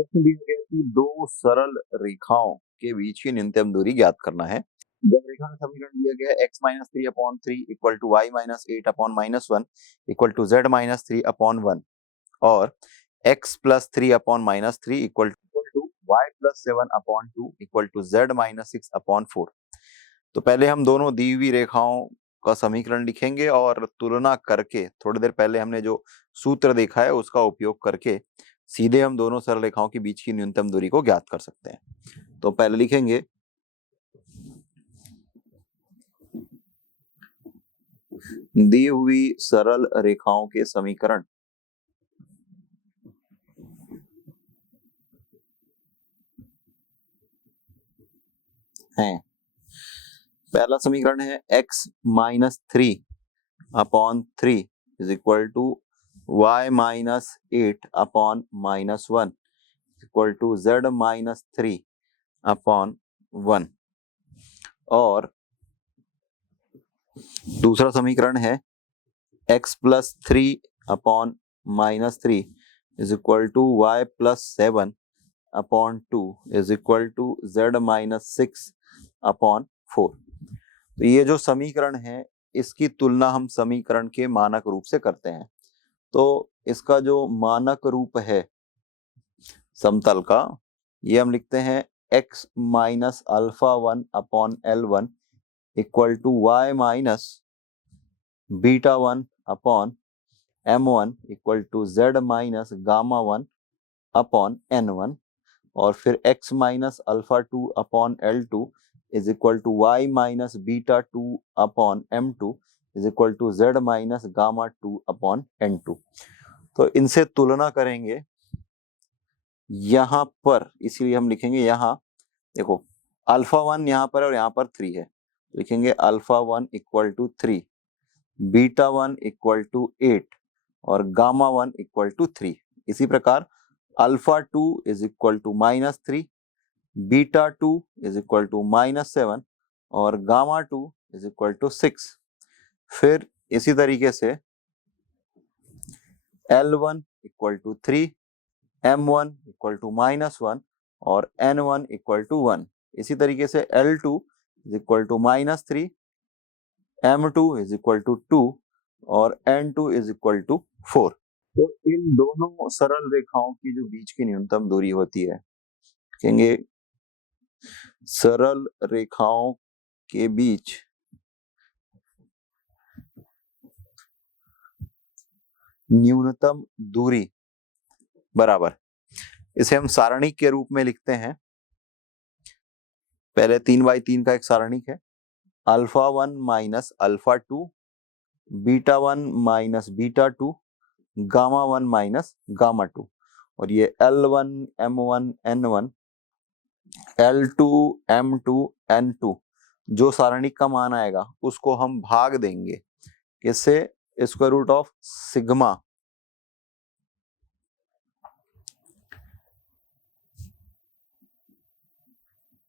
प्रश्न दिया गया कि दो सरल रेखाओं के बीच की न्यूनतम दूरी ज्ञात करना है। जब रेखा का समीकरण दिया गया है x minus three upon three equal to y minus eight upon minus one equal to Z minus three upon one और x plus three upon minus three equal to y plus seven upon two equal to Z minus six upon four. तो पहले हम दोनों दी हुई रेखाओं का समीकरण लिखेंगे और तुलना करके थोड़ी देर पहले हमने जो सूत्र देखा है उसका उपयोग करके सीधे हम दोनों सरल रेखाओं के बीच की न्यूनतम दूरी को ज्ञात कर सकते हैं। तो पहले लिखेंगे दी हुई सरल रेखाओं के समीकरण हैं। पहला समीकरण है x minus three upon three is equal to y minus eight upon minus one equal to Z minus three upon one और दूसरा समीकरण है x plus three upon minus three is equal to y plus seven upon two is equal to Z minus six upon four. तो ये जो समीकरण है इसकी तुलना हम समीकरण के मानक रूप से करते हैं। तो इसका जो मानक रूप है समतल का ये हम लिखते हैं x minus alpha one upon L one equal to y minus beta one upon M one equal to Z minus gamma one upon N one और फिर x minus alpha two upon L two is equal to y minus beta two upon M two is equal to Z minus gamma two upon N two. तो इनसे तुलना करेंगे यहां पर, इसीलिए हम लिखेंगे यहां देखो अल्फा वन यहाँ पर और यहाँ पर थ्री है, लिखेंगे alpha one equal to three, beta one equal to eight और gamma one equal to three. इसी प्रकार alpha two is equal to minus three, beta two is equal to minus seven और gamma two is equal to six. फिर इसी तरीके से L one equal to three, M one equal to minus one और N one equal to one. इसी तरीके से L two is equal to minus three, M two is equal to two और N two is equal to four. तो इन दोनों सरल रेखाओं की जो बीच की न्यूनतम दूरी होती है, कहेंगे सरल रेखाओं के बीच न्यूनतम दूरी बराबर, इसे हम सारणिक के रूप में लिखते हैं। पहले 3/3 का एक सारणिक है, alpha one minus alpha two, beta one minus beta two, gamma one minus gamma two और ये L one M one N one L two M two N two जो सारणिक का मान आएगा उसको हम भाग देंगे किससे, square root of sigma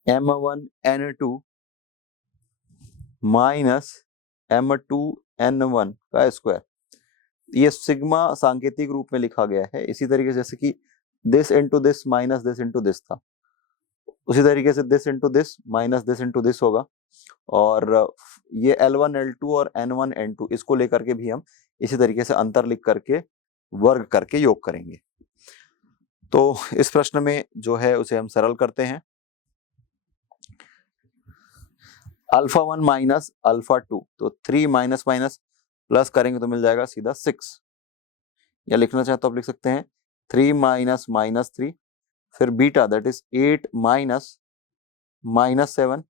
M one N two minus M two N one का स्क्वायर। ये सिग्मा सांकेतिक रूप में लिखा गया है, इसी तरीके से जैसे कि this into this minus this into this था, उसी तरीके से this into this minus this into this होगा और ये L1 L2 और N1 N2 इसको लेकर के भी हम इसी तरीके से अंतर लिख करके वर्ग करके योग करेंगे। तो इस प्रश्न में जो है उसे हम सरल करते हैं। Alpha one minus alpha to, तो थ्री माइनस माइनस प्लस करेंगे तो मिल जाएगा सीधा सिक्स, या लिखना चाहे तो आप लिख सकते हैं थ्री माइनस माइनस थ्री, फिर beta that is eight minus minus seven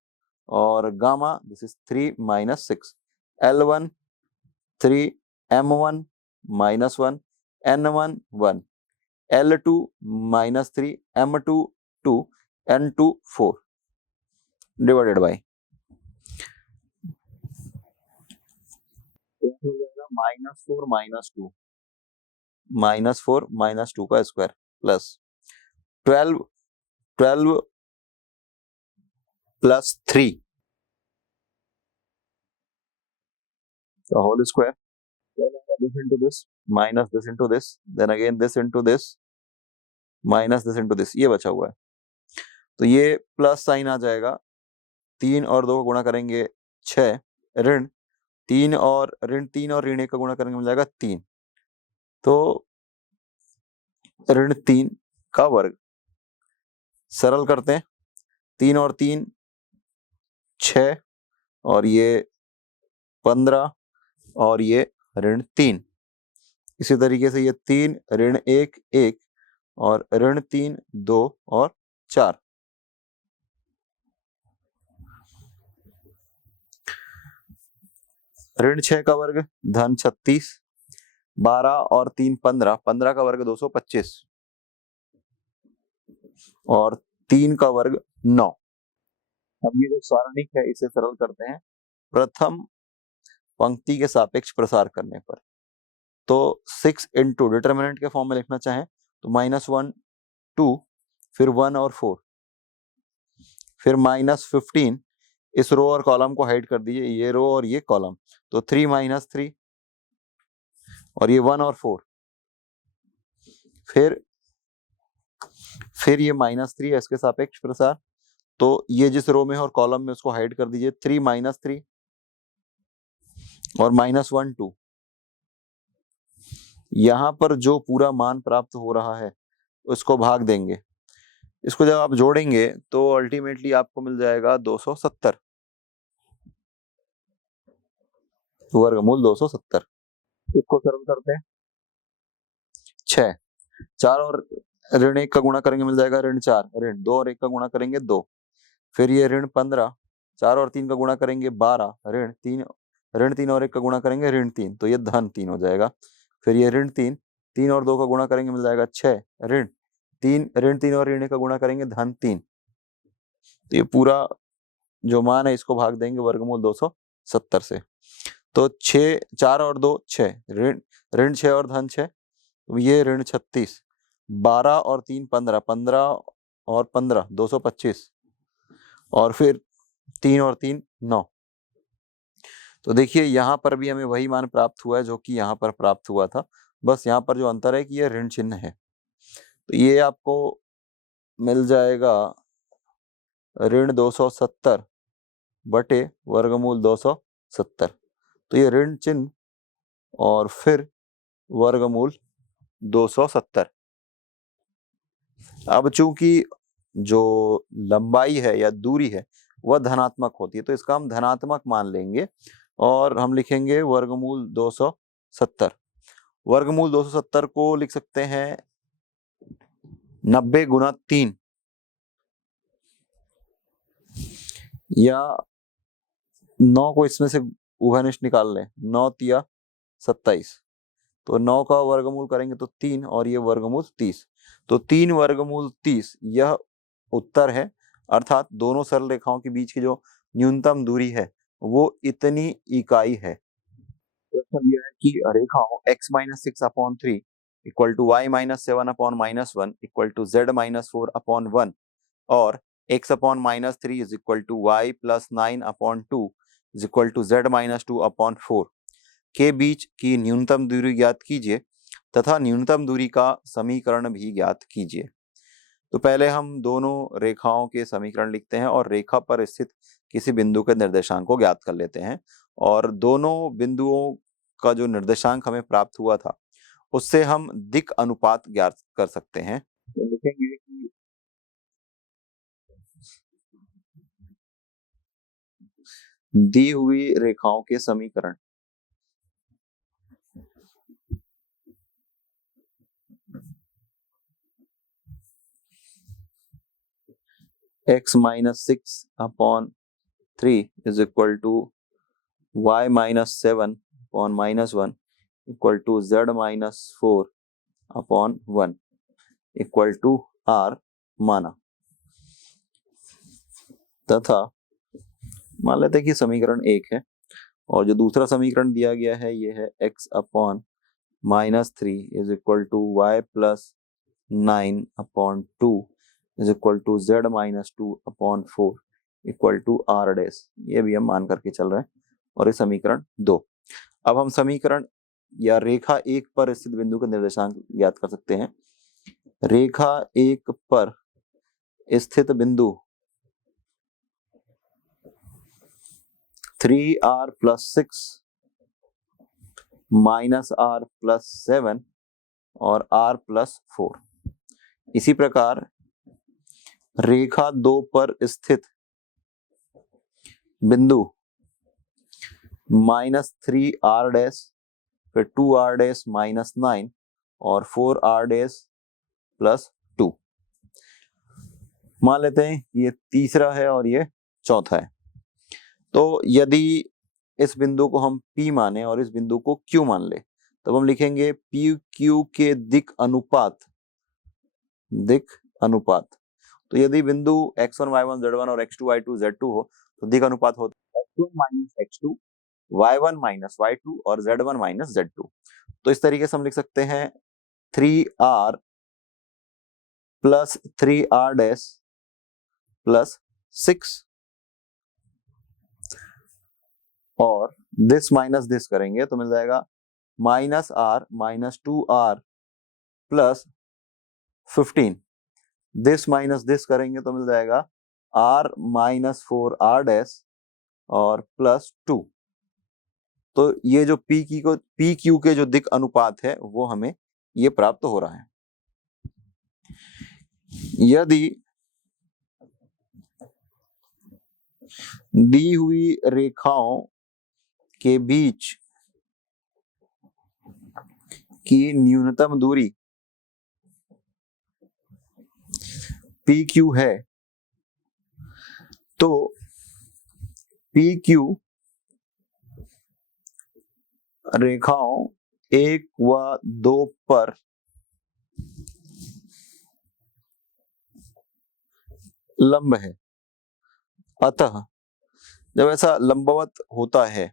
और gamma this is three minus six, L one three, M one minus one, N one one, L two minus three, M two two, N two four divided by minus four minus two का square plus 12 plus three whole square, this into this minus this into this then again this into this minus this into this, ये बचा हुआ है। तो ये plus sign आ जाएगा, 3 और 2 का गुणा करेंगे 6, ऋण 3 और ऋण 1 का गुणा करेंगे मिल जाएगा 3, तो ऋण 3 का वर्ग। सरल करते हैं, 3 और 3 6, और ये 15, और ये ऋण 3। इसी तरीके से ये 3 ऋण 1 1, और ऋण 3 2 और 4। ऋण 6 का वर्ग धन 36, 12 और 3 15, 15 का वर्ग 225, और 3 का वर्ग 9। अब ये जो सारणिक है इसे सरल करते हैं प्रथम पंक्ति के सापेक्ष प्रसार करने पर। तो 6 इंटू डिटर्मिनेंट के फॉर्म में लिखना चाहें तो -1 2, फिर 1 और 4, फिर -15, इस रो और कॉलम को हाइड कर दीजिए, ये रो और ये कॉलम, तो 3 - 3, और ये 1 और 4, फिर ये -3 है इसके सापेक्ष प्रसार, तो ये जिस रो में है और कॉलम में उसको हाइड कर दीजिए, 3 - 3 और -1 2। यहां पर जो पूरा मान प्राप्त हो रहा है उसको भाग देंगे, इसको जब आप जोड़ेंगे तो अल्टीमेटली आपको मिल जाएगा 270, वर्गमूल 270। इसको सरल करते हैं, 6 4 और ऋण 1 का गुणा करेंगे मिल जाएगा ऋण 4, ऋण 2 और 1 का गुणा करेंगे 2, फिर ये ऋण 15, 4 और 3 का गुणा करेंगे 12, ऋण 3 और 1 का गुणा करेंगे ऋण 3, तो ये धन 3 हो जाएगा। फिर ये ऋण 3, 3 और 2 का गुणा करेंगे मिल जाएगा 6, ऋण 3 और ऋण 1 का गुणा करेंगे धन 3। तो ये पूरा जो मान है इसको भाग देंगे वर्गमूल 270 से। तो 6 4 और 2 6, ऋण 6 और धन 6, तो ये ऋण 36, 12 और 3 15, 15 और 15 225, और फिर 3 और 3 9। तो देखिए यहाँ पर भी हमें वही मान प्राप्त हुआ है जो कि यहाँ पर प्राप्त हुआ था, बस यहाँ पर जो अंतर है कि यह ऋण चिन्ह है। तो ये आपको मिल जाएगा ऋण 270 बटे वर्गमूल 270। तो ये ऋण चिन्ह और फिर वर्गमूल 270। अब चूंकि जो लंबाई है या दूरी है वह धनात्मक होती है, तो इसका हम धनात्मक मान लेंगे और हम लिखेंगे वर्गमूल 270। वर्गमूल 270 को लिख सकते हैं 90 गुना 3, या 9 को इसमें से उभयनिष्ठ निकाल लें, 9 तिया 27, तो 9 का वर्गमूल करेंगे तो 3, और ये वर्गमूल 30, तो 3 वर्गमूल 30 यह उत्तर है। अर्थात दोनों सरल रेखाओं के बीच की जो न्यूनतम दूरी है वो इतनी इकाई है। प्रश्न दिया है कि रेखाओं x-6/3 equal to y-7/-1 equal to z-4/1 और x/-3 is equal to y+9/2 is equal to z-2/4 के बीच की न्यूनतम दूरी ज्ञात कीजिए तथा न्यूनतम दूरी का समीकरण भी ज्ञात कीजिए। तो पहले हम दोनों रेखाओं के समीकरण लिखते हैं और रेखा पर स्थित किसी बिंदु के निर्देशांक को ज्ञात कर लेते हैं, और दोनों बिंदुओं का जो निर्देशांक हमें प्राप्त हुआ था उससे हम दिक् अनुपात ज्ञात कर सकते हैं। तो लिखेंगे कि दी हुई रेखाओं के समीकरण x-6/3 is equal to y-7/-1 equal to z-4/1 equal to r माना, तथा मान लेते हैं कि समीकरण 1 है, और जो दूसरा समीकरण दिया गया है ये है x/-3 is equal to y+9/2 is equal to z-2/4 equal to r dash. ये भी हम मान करके चल रहे हैं, और ये समीकरण 2। अब हम समीकरण या रेखा 1 पर स्थित बिंदु का निर्देशांक ज्ञात कर सकते हैं। रेखा 1 पर स्थित बिंदु 3r + 6 -r + 7 और r + 4। इसी प्रकार रेखा 2 पर स्थित बिंदु -3r' फिर 2r' -9 और 4r' + 2। मान लेते हैं ये तीसरा है और ये चौथा है। तो यदि इस बिंदु को हम P माने और इस बिंदु को Q मान ले, तब हम लिखेंगे PQ के दिक् अनुपात। तो यदि बिंदु x1 y1 z1 और x2 y2 z2 हो तो दिक् अनुपात होता है x1 - x2, y1 - y2 और z1 - z2। तो इस तरीके से हम लिख सकते हैं 3r + 3r' + 6 और दिस माइनस दिस करेंगे तो मिल जाएगा -r - 2r + 15। This minus this करेंगे तो मिल जाएगा r - 4r' और +2। तो ये जो PQ के जो दिक् अनुपात है वो हमें ये प्राप्त हो रहा है। यदि दी हुई रेखाओं के बीच की न्यूनतम दूरी PQ है तो PQ रेखाओं 1 व 2 पर लंब है। अतः जब ऐसा लंबवत होता है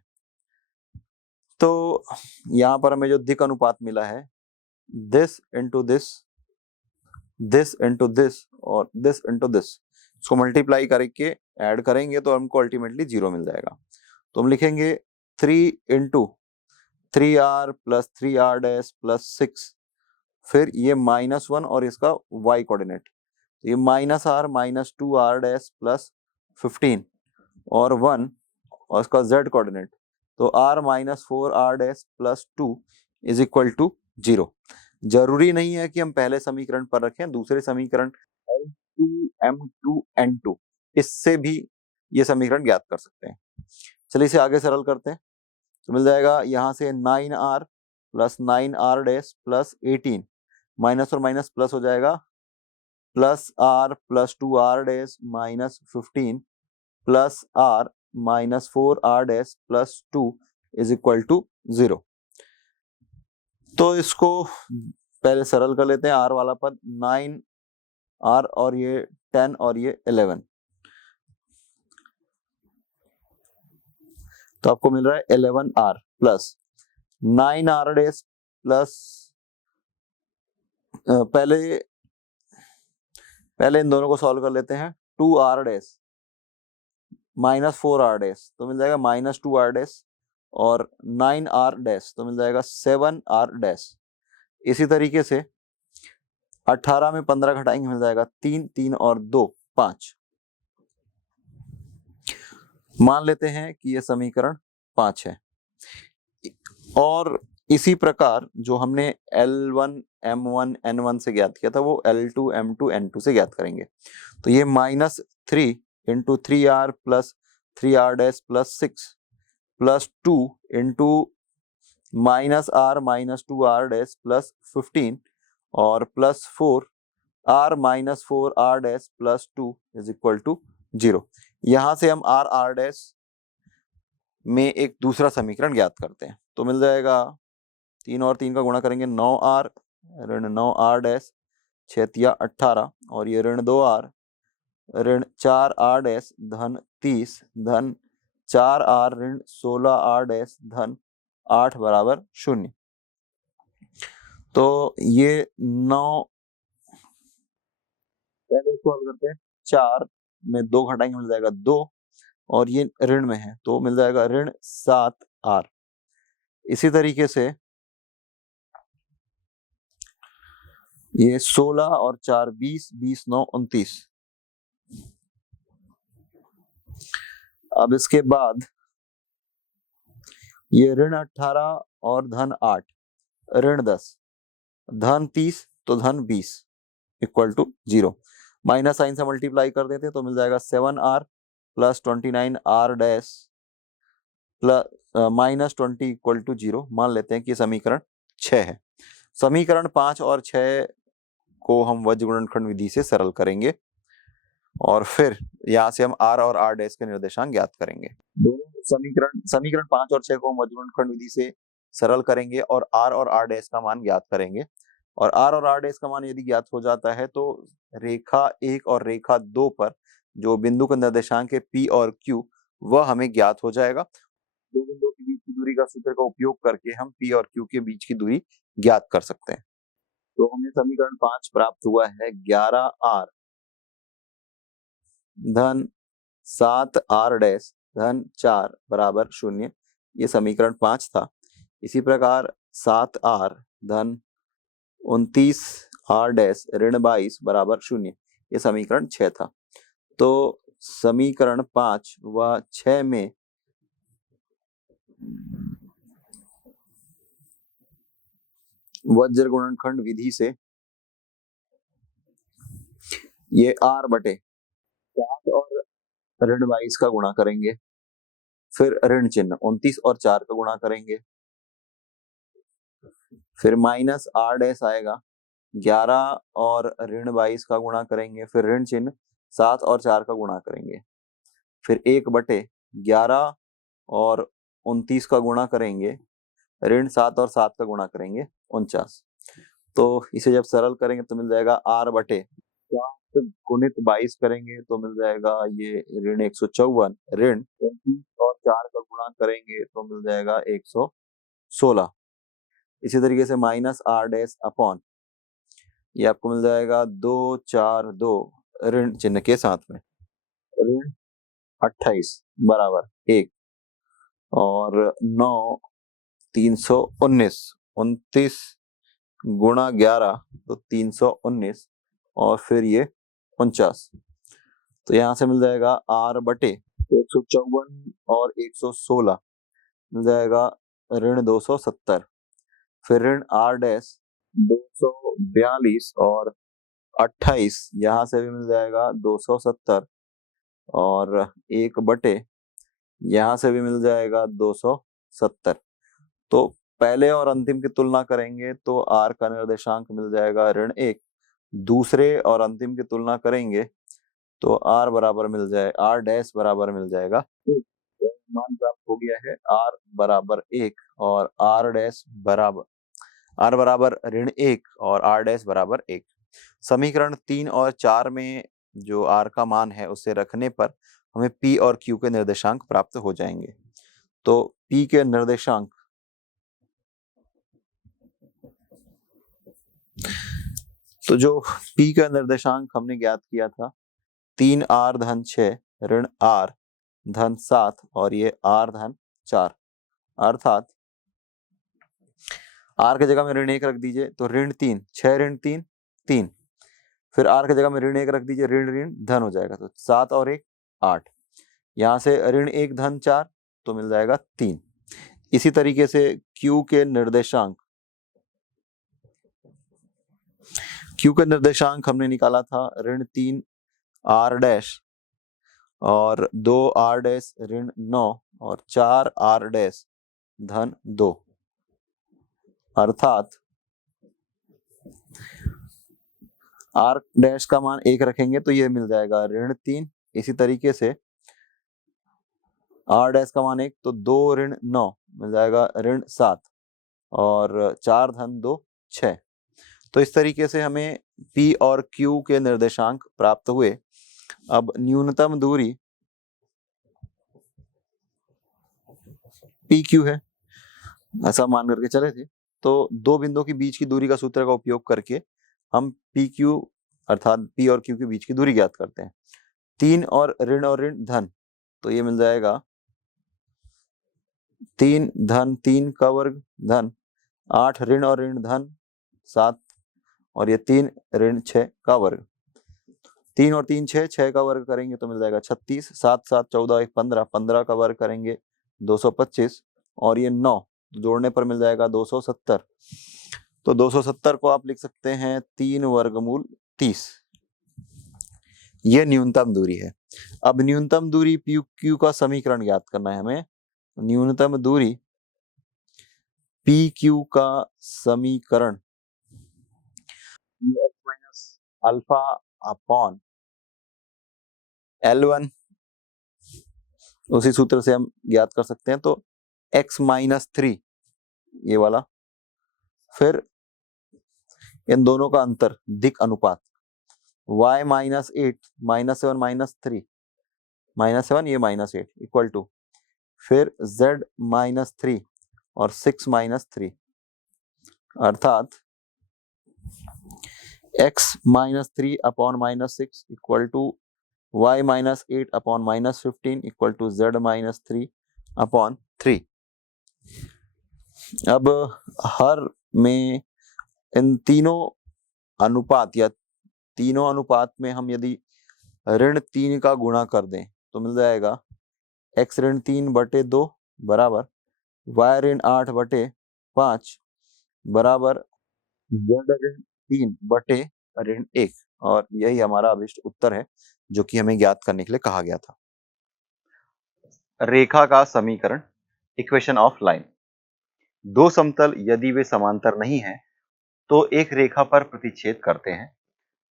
तो यहां पर हमें जो दिक् अनुपात मिला है this into this, this into this और दिस इंटू दिस, इसको मल्टीप्लाई करके ऐड करेंगे तो हमको अल्टीमेटली 0 मिल जाएगा। तो हम लिखेंगे 3 इंटू 3r + 3r' + 6, फिर ये -1 और इसका y कोऑर्डिनेट, तो ये -r - 2r' + 15 और 1 और इसका z कोऑर्डिनेट, तो r - 4r' + 2 = 0। जरूरी नहीं है कि हम पहले समीकरण पर रखें, दूसरे समीकरण L2m2n2 इससे भी ये समीकरण ज्ञात कर सकते हैं। चलिए इसे आगे सरल करते हैं तो मिल जाएगा यहाँ से 9r + 9r' + 18, माइनस और माइनस प्लस हो जाएगा, +r + 2r' - 15 +r - 4r' + 2 = 0। तो इसको पहले सरल कर लेते हैं। r वाला पद 9r और ये 10 और ये 11, तो आपको मिल रहा है 11r + 9r' प्लस पहले इन दोनों को सॉल्व कर लेते हैं। 2r' - 4r' तो मिल जाएगा -2r' और 9r' तो मिल जाएगा 7r'। इसी तरीके से 18 में 15 घटाएंगे मिल जाएगा 3, 3 और 2 5। मान लेते हैं कि यह समीकरण 5 है। और इसी प्रकार जो हमने L1 M1 N1 से ज्ञात किया था वो L2 M2 N2 से ज्ञात करेंगे। तो ये -3 × 3r + 3r' + 6 + 2 × -r - 2r' + 15 और +4 r - 4r' + 2 = 0। यहां से हम r' में एक दूसरा समीकरण ज्ञात करते हैं तो मिल जाएगा 3 और 3 का गुणा करेंगे 9r ऋण 9r' 6 × 18 और ये ऋण 2r ऋण 4r' धन 30 धन 4r ऋण 16r' धन 8 = 0। तो ये 9 पहले सॉल्व करते हैं। 4 में 2 घटाएंगे मिल जाएगा 2 और ये ऋण में है तो मिल जाएगा ऋण 7r। इसी तरीके से ये 16 और 4 20, 20 9 29। अब इसके बाद ये ऋण 18 और धन 8, ऋण 10, धन 30 तो धन 20 इक्वल टू 0। माइनस साइन से मल्टीप्लाई कर देते तो मिल जाएगा 7r plus 29r dash plus minus 20 equal to 0। मान लेते हैं कि समीकरण 6 है। समीकरण 5 और 6 को हम वज्र गुणनखंड विधि से सरल करेंगे और फिर यहाँ से हम r और r डैश के निर्देशांक ज्ञात करेंगे। दोनों समीकरण 5 और 6 को हम वज्र गुणनखंड विधि से सरल करेंगे और r और r डैश का मान ज्ञात करेंगे। और r और r डैश का मान यदि ज्ञात हो जाता है तो रेखा 1 और रेखा 2 पर जो बिंदु का निर्देशांक है p और q वह हमें ज्ञात हो जाएगा। दो बिंदुओं के बीच की दूरी का सूत्र का उपयोग करके हम p और q के बीच की दूरी ज्ञात कर सकते हैं। तो हमें समीकरण 5 प्राप्त हुआ है 11r धन 7r डैश धन 4 बराबर 0। ये समीकरण 5 था। इसी प्रकार 7r धन 29r डैश ऋण 22 बराबर 0, ये समीकरण 6 था। तो समीकरण 5 व 6 में वज्र गुणनखंड विधि से ये r बटे 7 और ऋण 22 का गुणा करेंगे, फिर ऋण चिन्ह 29 और 4 का गुणा करेंगे, फिर माइनस r डैश आएगा, 11 और ऋण 22 का गुणा करेंगे, फिर ऋण चिन्ह 7 और 4 का गुणा करेंगे, फिर 1 बटे 11 और 29 का गुणा करेंगे, ऋण 7 और 7 का गुणा करेंगे 49। तो इसे जब सरल करेंगे तो मिल जाएगा r बटे 7 गुणित 22 करेंगे तो मिल जाएगा ये ऋण 154, ऋण 29 और 4 का गुणा करेंगे तो मिल जाएगा 116। इसी तरीके से माइनस r डैश अपॉन ये आपको मिल जाएगा 2 4 2 ऋण चिन्ह के साथ में ऋण 28 बराबर 1 और 9 319, 29 गुणा 11 तो 319 और फिर ये 49। तो यहाँ से मिल जाएगा r बटे 154 और 116 मिल जाएगा ऋण 270, फिर ऋण r डैश 242 और 28 यहाँ से भी मिल जाएगा 270 और 1 बटे यहाँ से भी मिल जाएगा 270। तो पहले और अंतिम की तुलना करेंगे तो r का निर्देशांक मिल जाएगा ऋण 1, दूसरे और अंतिम की तुलना करेंगे तो r बराबर मिल जाए r डैश बराबर मिल जाएगा 1। मान प्राप्त हो गया है r बराबर 1 और r डैश बराबर ऋण 1 और r डैश बराबर 1। समीकरण 3 और 4 में जो r का मान है उसे रखने पर हमें p और q के निर्देशांक प्राप्त हो जाएंगे। तो p के निर्देशांक तो जो p का निर्देशांक हमने ज्ञात किया था 3r धन 6 ऋण r धन 7 और ये r धन 4, अर्थात r की जगह में ऋण 1 रख दीजिए तो ऋण 3, 6 ऋण 3 3, फिर r की जगह में ऋण 1 रख दीजिए, ऋण ऋण धन हो जाएगा तो 7 और 1 8, यहाँ से ऋण 1 धन 4 तो मिल जाएगा 3। इसी तरीके से q के निर्देशांक हमने निकाला था ऋण 3 r डैश और 2 r डैश ऋण 9 और 4 r डैश धन 2, अर्थात r डैश का मान 1 रखेंगे तो ये मिल जाएगा ऋण 3। इसी तरीके से r डैश का मान 1 तो 2 ऋण 9 मिल जाएगा ऋण 7 और 4 धन 2 6। तो इस तरीके से हमें p और q के निर्देशांक प्राप्त हुए। अब न्यूनतम दूरी PQ है ऐसा मान करके चले थे, तो दो बिंदुओं के बीच की दूरी का सूत्र का उपयोग करके हम PQ अर्थात P और Q के बीच की दूरी ज्ञात करते हैं। 3 और ऋण धन तो ये मिल जाएगा 3 धन 3 का वर्ग धन 8 ऋण धन 7 और ये 3 ऋण 6 का वर्ग, 3 और 3 6, 6 का वर्ग करेंगे तो मिल जाएगा 36, 7 7 14 1 15, 15 का वर्ग करेंगे 225 और ये 9 जोड़ने पर मिल जाएगा 270। तो 270 को आप लिख सकते हैं 3 वर्गमूल 30। ये न्यूनतम दूरी है। अब न्यूनतम दूरी पी क्यू का समीकरण ज्ञात करना है हमें। न्यूनतम दूरी पी क्यू का समीकरण माइनस अल्फा अपॉन L1 उसी सूत्र से हम ज्ञात कर सकते हैं। तो x माइनस 3 ये वाला, फिर इन दोनों का अंतर दिक अनुपात y माइनस 8 -7 -3 -7 ये -8 इक्वल टू फिर z माइनस 3 और 6 माइनस 3 अर्थात x minus 3 upon -6 equal to y minus 8 upon -15 equal to z minus 3 upon 3। अब हर में इन तीनों अनुपात या तीनों अनुपात में हम यदि ऋण 3 का गुणा कर दें तो मिल जाएगा x ऋण 3 बटे 2 बराबर y ऋण 8 बटे 5 बराबर z ऋण 3 बटे ऋण 1। और यही हमारा अभिष्ट उत्तर है जो कि हमें ज्ञात करने के लिए कहा गया था। रेखा का समीकरण, इक्वेशन ऑफ लाइन। दो समतल यदि वे समांतर नहीं हैं तो एक रेखा पर प्रतिच्छेद करते हैं।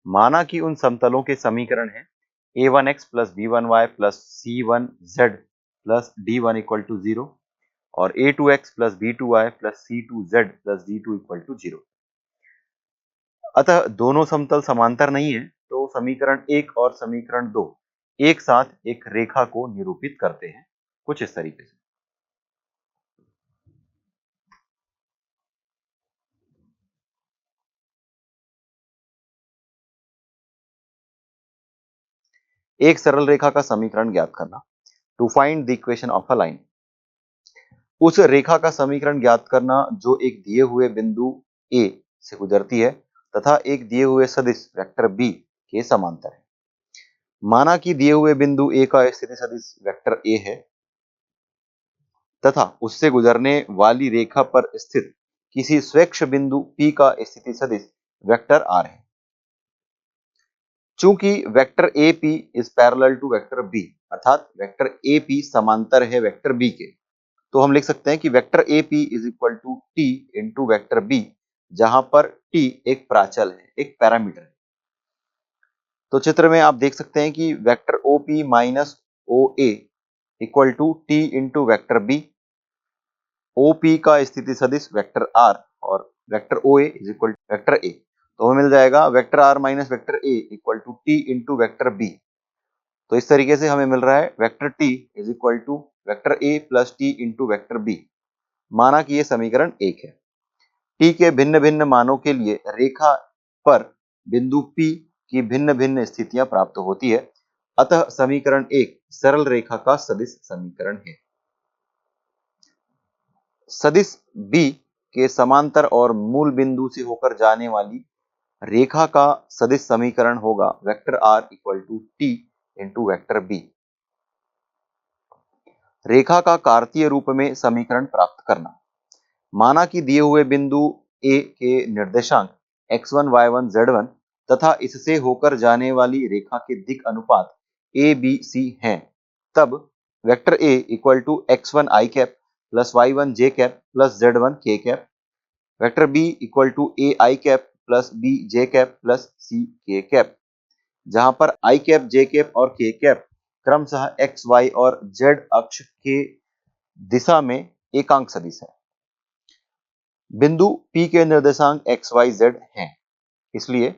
माना कि उन समतलों के समीकरण हैं a1x plus b1y plus c1z plus d1 equal to 0 और a2x plus b2y plus c2z plus d2 equal to 0। अतः दोनों समतल समांतर नहीं है तो समीकरण 1 और समीकरण 2 एक साथ एक रेखा को निरूपित करते हैं कुछ इस तरीके से। एक सरल रेखा का समीकरण ज्ञात करना। To find the equation of a line. उस रेखा का समीकरण ज्ञात करना जो एक दिए हुए बिंदु A से गुजरती है तथा एक दिए हुए सदिश वेक्टर B के समांतर है। माना कि दिए हुए बिंदु A का स्थिति सदिश वेक्टर A है तथा उससे गुजरने वाली रेखा पर स्थित किसी स्वैक्ष बिंदु P का स्थिति सदिश वेक्टर R है। चूंकि vector AP is parallel to vector B अर्थात वेक्टर AP समांतर है वेक्टर B के, तो हम लिख सकते हैं कि vector AP is equal to T into vector B, जहां पर T एक प्राचल है, एक पैरामीटर है। तो चित्र में आप देख सकते हैं कि vector OP minus OA equal to T into vector B, OP का स्थिति सदिश वेक्टर R और vector OA is equal to vector A। तो हमें मिल जाएगा vector R minus vector A equal to T into vector B। तो इस तरीके से हमें मिल रहा है vector T is equal to vector A plus T into vector B। माना कि यह समीकरण 1 है। T के भिन्न भिन्न मानों के लिए रेखा पर बिंदु P की भिन्न भिन्न स्थितियां प्राप्त होती है, अतः समीकरण 1 सरल रेखा का सदिश समीकरण है। सदिश B के समांतर और मूल बिंदु से होकर जाने वाली रेखा का सदिश समीकरण होगा vector R equal to T into vector B। रेखा का कार्तीय रूप में समीकरण प्राप्त करना। माना कि दिए हुए बिंदु A के निर्देशांक x1 y1 z1 तथा इससे होकर जाने वाली रेखा के दिक अनुपात a b c हैं, तब vector A equal to x1 i cap plus y1 j cap plus z1 k cap, vector B equal to a i cap plus b j cap plus c k cap, जहां पर i cap j cap और k cap क्रमशः x y और z अक्ष के दिशा में एकांक सदिश है। बिंदु P के निर्देशांक x y z हैं, इसलिए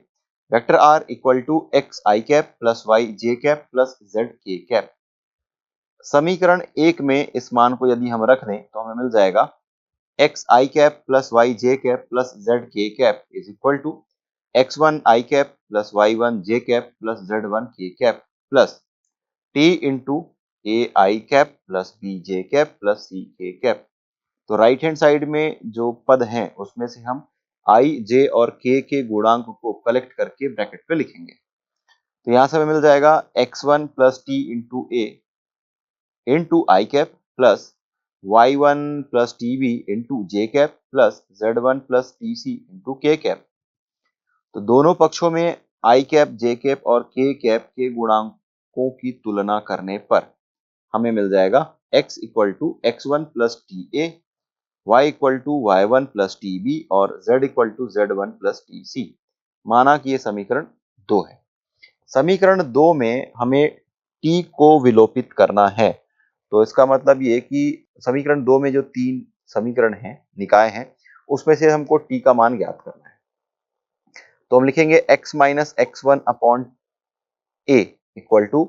vector R equal to x i cap plus y j cap plus z k cap. समीकरण 1 में इस मान को यदि हम रख दें तो हमें मिल जाएगा x i cap plus y j cap plus z k cap is equal to x1 i cap plus y1 j cap plus z1 k cap plus t into a i cap plus b j cap plus c k cap. तो right hand side में जो पद हैं उसमें से हम आई, जे और के गुणांक को कलेक्ट करके ब्रैकेट पे लिखेंगे। तो यहां से हमें मिल जाएगा x1 plus T into A into I cap plus y1 plus T B into J cap plus z1 plus T C into के कैप। तो दोनों पक्षों में आई कैप, जे कैप और के कैप के गुणांकों की तुलना करने पर हमें मिल जाएगा x equal to x1 plus t a, y equal to y1 plus T b और z equal to z1 plus T c. माना कि ये समीकरण 2 है। समीकरण 2 में हमें t को विलोपित करना है। तो इसका मतलब ये कि समीकरण 2 में जो 3 समीकरण हैं, निकाय हैं, उसमें से हमको t का मान ज्ञात करना है। तो हम लिखेंगे x minus x1 upon a equal to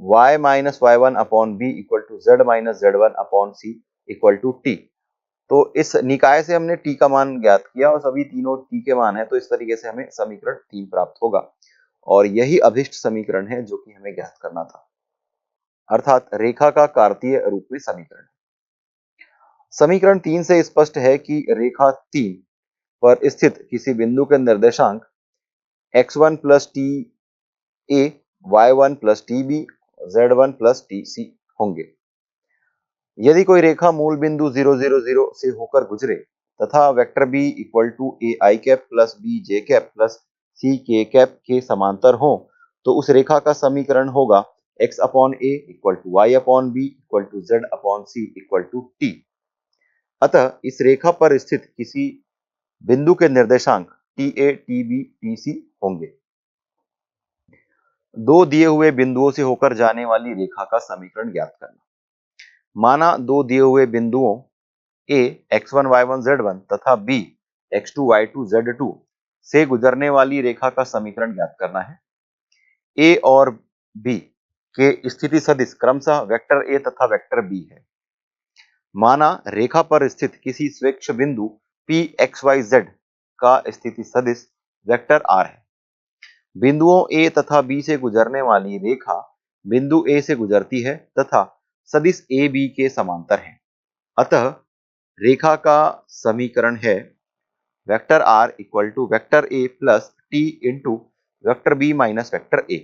y minus y1 upon b equal to z minus z1 upon c equal to t। तो इस निकाय से हमने t का मान ज्ञात किया और सभी तीनों t के मान है, तो इस तरीके से हमें समीकरण 3 प्राप्त होगा और यही अभिष्ट समीकरण है जो कि हमें ज्ञात करना था, अर्थात रेखा का कार्तीय रूप में समीकरण। समीकरण 3 से स्पष्ट है कि रेखा 3 पर स्थित किसी बिंदु के निर्देशांक x1 plus t a, y1 plus T b, z1 plus T c होंगे। यदि कोई रेखा मूल बिंदु 0 0 0 से होकर गुजरे तथा vector b equal to A I cap plus B J cap plus C K cap के समांतर हो, तो उस रेखा का समीकरण होगा x upon a equal to y upon b equal to z upon c equal to t. अतः इस रेखा पर स्थित किसी बिंदु के निर्देशांक t a, t b, t c होंगे। दो दिए हुए बिंदुओं से होकर जाने वाली रेखा का समीकरण ज्ञात करना। माना दो दिए हुए बिंदुओं a x1 y1 z1 तथा b x2 y2 z2 से गुजरने वाली रेखा का समीकरण ज्ञात करना है। a और b के स्थिति सदिश क्रमशः वेक्टर a तथा वेक्टर b है। माना रेखा पर स्थित किसी स्वेच्छ बिंदु p x y z का स्थिति सदिश वेक्टर r है। बिंदुओं a तथा b से गुजरने वाली रेखा बिंदु a से गुजरती है तथा सदिश a b के समांतर है। अतः रेखा का समीकरण है vector r equal to vector a plus T into vector b minus vector a।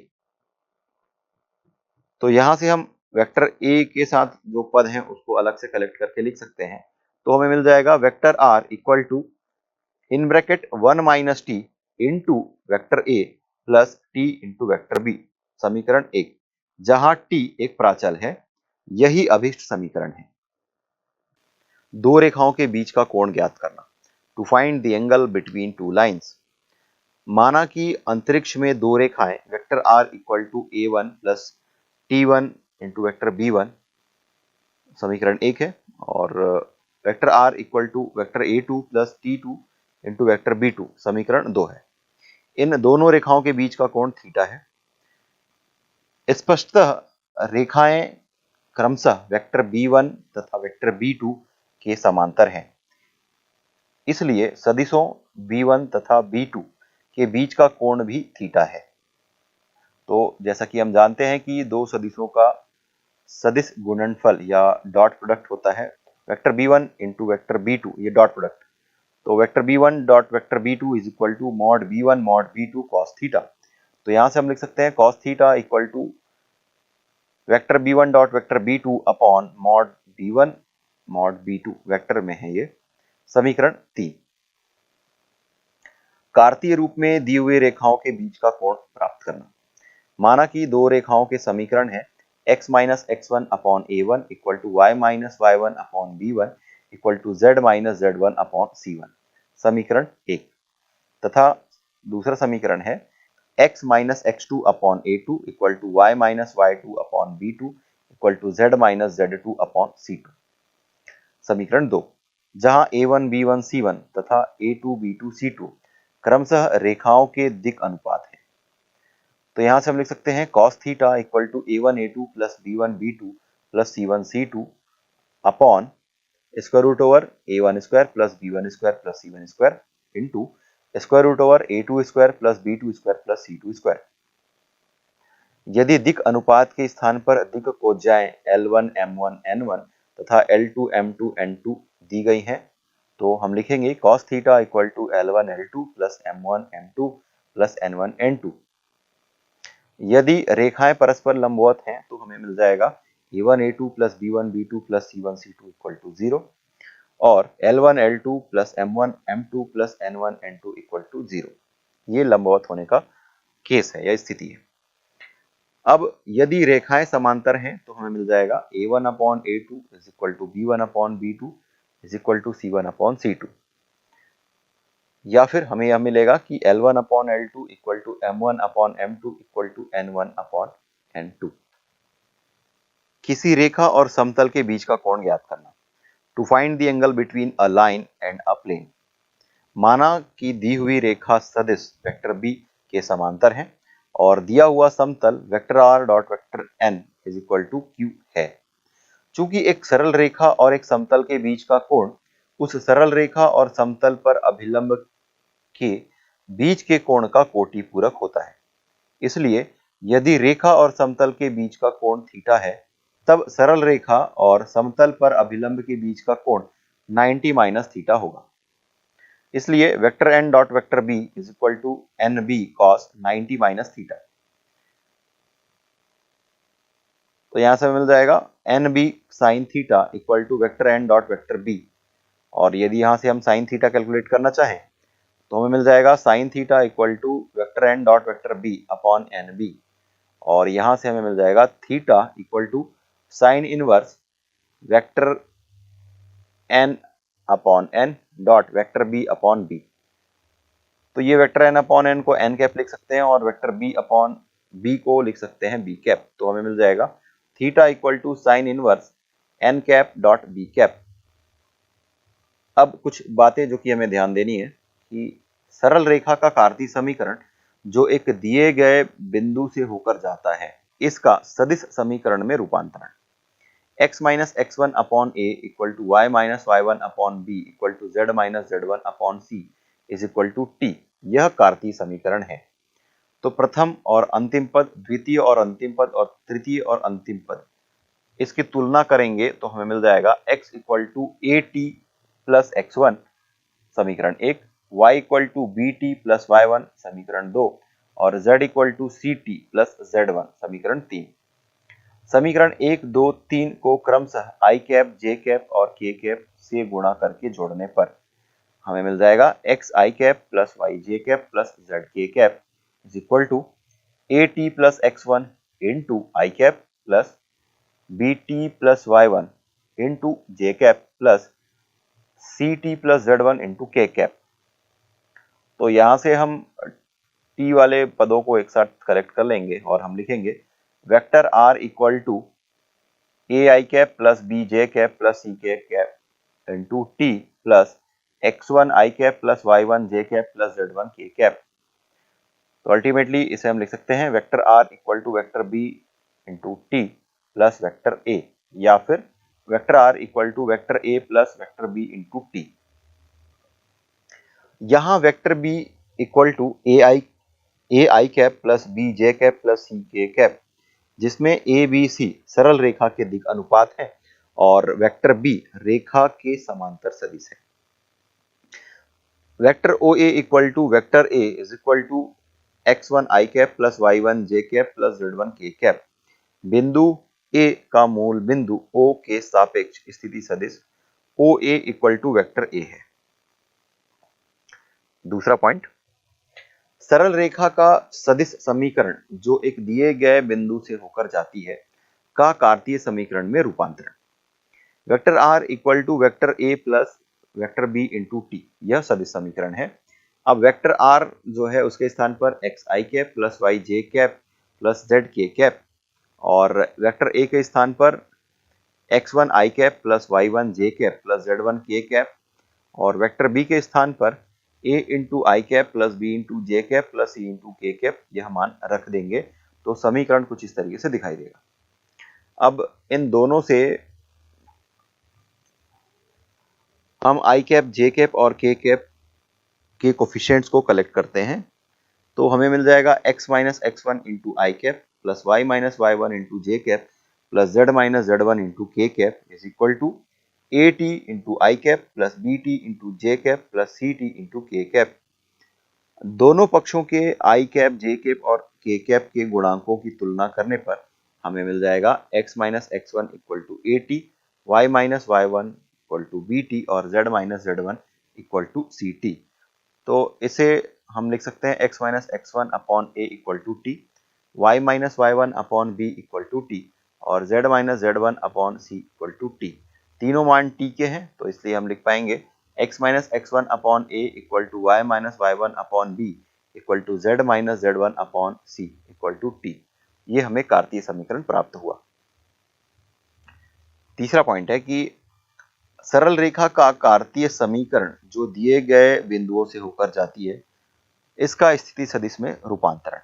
तो यहां से हम वेक्टर a के साथ जो पद हैं उसको अलग से कलेक्ट करके लिख सकते हैं। तो हमें मिल जाएगा vector r equal to in bracket 1 minus T into vector a plus T into vector b, समीकरण 1, जहां t एक प्राचल है। यही अभिष्ट समीकरण है। दो रेखाओं के बीच का कोण ज्ञात करना। To find the angle between two lines. माना कि अंतरिक्ष में दो रेखाएं vector r equal to a1 plus t1 into vector b1, समीकरण 1 है, और vector r equal to vector a2 plus t2 into vector b2, समीकरण 2 है। इन दोनों रेखाओं के बीच का कोण थीटा है। स्पष्टतः रेखाएं क्रमशः वेक्टर b1 तथा वेक्टर b2 के समांतर हैं, इसलिए सदिशों b1 तथा b2 के बीच का कोण भी थीटा है। तो जैसा कि हम जानते हैं कि दो सदिशों का सदिश गुणनफल या डॉट प्रोडक्ट होता है vector b1 into vector b2, ये डॉट प्रोडक्ट। तो vector b1 dot vector b2 is equal to mod b1 mod b2 cos theta. तो यहां से हम लिख सकते हैं cos theta equal to vector b1 dot vector b2 upon mod b1 mod b2, vector में है ये, समीकरण 3। कार्तीय रूप में दी हुई रेखाओं के बीच का कोण प्राप्त करना। माना कि दो रेखाओं के समीकरण है x minus x1 upon a1 equal to y minus y1 upon b1 equal to z minus z1 upon c1, समीकरण 1, तथा दूसरा समीकरण है x minus x2 upon a2 equal to y minus y2 upon b2 equal to z minus z2 upon c2, समीकरण 2, जहां a1 b1 c1 तथा a2 b2 c2 क्रमशः रेखाओं के दिक् अनुपात है। तो यहां से हम लिख सकते हैं cos theta equal to a1 a2 plus b1 b2 plus c1 c2 upon square root over a1 square plus b1 square plus c1 square into square root over a2 square plus b2 square plus c2 square. यदि दिक् अनुपात के स्थान पर दिक् कोज्याएं L1 M1 N1 तथा L2 M2 N2 दी गई हैं, तो हम लिखेंगे cos theta equal to L1 L2 plus M1 M2 plus N1 N2। यदि रेखाएं परस्पर लंबवत हैं तो हमें मिल जाएगा A1 A2 plus B1 B2 plus C1 C2 equal to 0 और L1 L2 plus M1 M2 plus N1 N2 equal to 0। ये लंबवत होने का केस है या स्थिति है। अब यदि रेखाएं समांतर हैं तो हमें मिल जाएगा A1 upon A2 is equal to B1 upon B2 is equal to C1 upon C2, या फिर हमें यह मिलेगा कि L1 upon L2 equal to M1 upon M2 equal to N1 upon N2। किसी रेखा और समतल के बीच का कोण ज्ञात करना। To find the angle between a line and a plane. माना कि दी हुई रेखा सदिश वेक्टर बी के समांतर है और दिया हुआ समतल vector r dot vector n is equal to q है। चूंकि एक सरल रेखा और एक समतल के बीच का कोण उस सरल रेखा और समतल पर अभिलंब के बीच के कोण का कोटि पूरक होता है, इसलिए यदि रेखा और समतल के बीच का कोण थीटा है तब सरल रेखा और समतल पर अभिलंब के बीच का कोण 90 माइनस थीटा होगा। इसलिए vector n dot vector b is equal to n b cos 90 minus theta. तो यहां से मिल जाएगा n b sine theta equal to vector n dot vector b, और यदि यहां से हम साइन थीटा कैलकुलेट करना चाहें तो हमें मिल जाएगा sine theta equal to vector n dot vector b upon n b, और यहां से हमें मिल जाएगा theta equal to sine inverse vector n upon n dot vector b upon b. तो ये वेक्टर एन अपॉन एन को एन कैप लिख सकते हैं और वेक्टर बी अपॉन बी को लिख सकते हैं बी कैप। तो हमें मिल जाएगा theta equal to sine inverse n cap dot b cap. अब कुछ बातें जो कि हमें ध्यान देनी है कि सरल रेखा का कार्तीय समीकरण जो एक दिए गए बिंदु से होकर जाता है इसका सदिश समीकरण में रूपांतरण। x minus x1 upon a equal to y minus y1 upon b equal to z minus z1 upon c is equal to t, यह कार्तीय समीकरण है। तो प्रथम और अंतिम पद, द्वितीय और अंतिम पद और तृतीय और अंतिम पद, इसकी तुलना करेंगे तो हमें मिल जाएगा x equal to A t plus x1 समीकरण 1, y equal to b t plus y1 समीकरण 2 और z equal to c t plus z1 समीकरण 3। समीकरण 1, 2, 3 को क्रमशः आई कैप, जे कैप और के कैप से गुणा करके जोड़ने पर हमें मिल जाएगा x i cap plus y j cap plus z k cap is equal to A t plus x one into I cap plus B t plus y one into J cap plus C t plus z one into के cap. तो यहां से हम T वाले पदों को एक साथ कलेक्ट कर लेंगे और हम लिखेंगे vector R equal to A I cap plus B J cap plus C K cap into T plus x1 I cap plus y1 J cap plus z1 के कैप। तो अल्टीमेटली इसे हम लिख सकते हैं vector r equal to vector b into T plus vector a, या फिर vector r equal to vector a plus vector b into T. यहां vector b equal to A I cap plus B J cap plus C K cap, जिसमें A B C सरल रेखा के दिक् अनुपात है और वेक्टर बी रेखा के समांतर सदिश है। Vector o a equal to vector a is equal to x1 I cap plus y1 J cap plus z1 के कैप। बिंदु ए का मूल बिंदु O के सापेक्ष स्थिति सदिश ओ ए इक्वल टू वेक्टर ए है। दूसरा पॉइंट, सरल रेखा का सदिश समीकरण जो एक दिए गए बिंदु से होकर जाती है का कार्तीय समीकरण में रूपांतरण। Vector r equal to vector a plus vector b into t, यह सदिश समीकरण है। अब वेक्टर r जो है उसके स्थान पर x i cap plus y j cap plus z k cap, और वेक्टर a के स्थान पर x1 आई कैप प्लस y1 जे कैप प्लस z1 के कैप, और वेक्टर b के स्थान पर a into I cap plus b into J cap plus c into के कैप, यह मान रख देंगे तो समीकरण कुछ इस तरीके से दिखाई देगा। अब इन दोनों से हम आई कैप, जे कैप और के कैप के कोफिशिएंट्स को कलेक्ट करते हैं तो हमें मिल जाएगा x माइनस x1 इंटू आई cap plus y minus y1 into जे cap plus z minus z1 into के cap is equal to A T into I cap plus B T into J cap plus C T into के cap. दोनों पक्षों के आई cap, j cap और के cap के गुणांकों की तुलना करने पर हमें मिल जाएगा x minus x one equal to A t, y minus Y one equal to b t और z minus z one equal to c t. तो इसे हम लिख सकते हैं x minus x one upon a equal to t, y minus Y one upon b equal to t और z minus z one upon c equal to t. तीनों मान t के हैं तो इसलिए हम लिख पाएंगे x minus x one upon a equal to y minus Y one upon b equal to z minus z one upon c equal to t. ये हमें कार्तीय समीकरण प्राप्त हुआ। तीसरा पॉइंट है कि सरल रेखा का कार्तीय समीकरण जो दिए गए बिंदुओं से होकर जाती है, इसका स्थिति सदिश में रूपांतरण।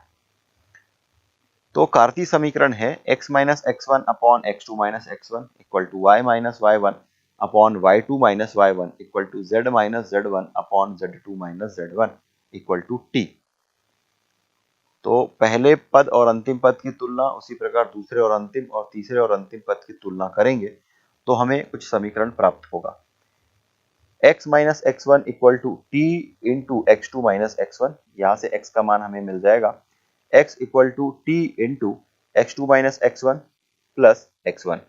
तो कार्तीय समीकरण है x minus x one upon x two minus x one equal to y minus Y one upon y two minus Y one equal to Z minus z one upon z two minus z one equal to t. तो पहले पद और अंतिम पद की तुलना, उसी प्रकार दूसरे और अंतिम और तीसरे और अंतिम पद की तुलना करेंगे तो हमें कुछ समीकरण प्राप्त होगा। x minus x one equal to t into x two minus x one, यहाँ से x का मान हमें मिल जाएगा x equal to t into x two minus x one plus x one,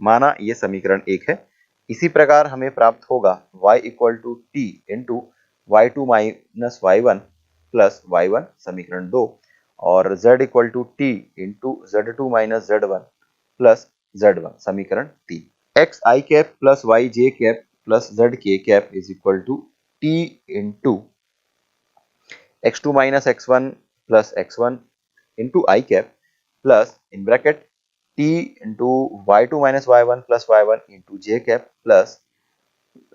माना ये समीकरण 1 है। इसी प्रकार हमें प्राप्त होगा y equal to t into y two minus Y one plus y one, समीकरण 2, और z equal to t into z two minus z one plus z one, समीकरण 3। X i cap plus y j cap plus z k cap is equal to t into x two minus x one plus x one into I cap plus in bracket t into y two minus Y one plus y one into J cap plus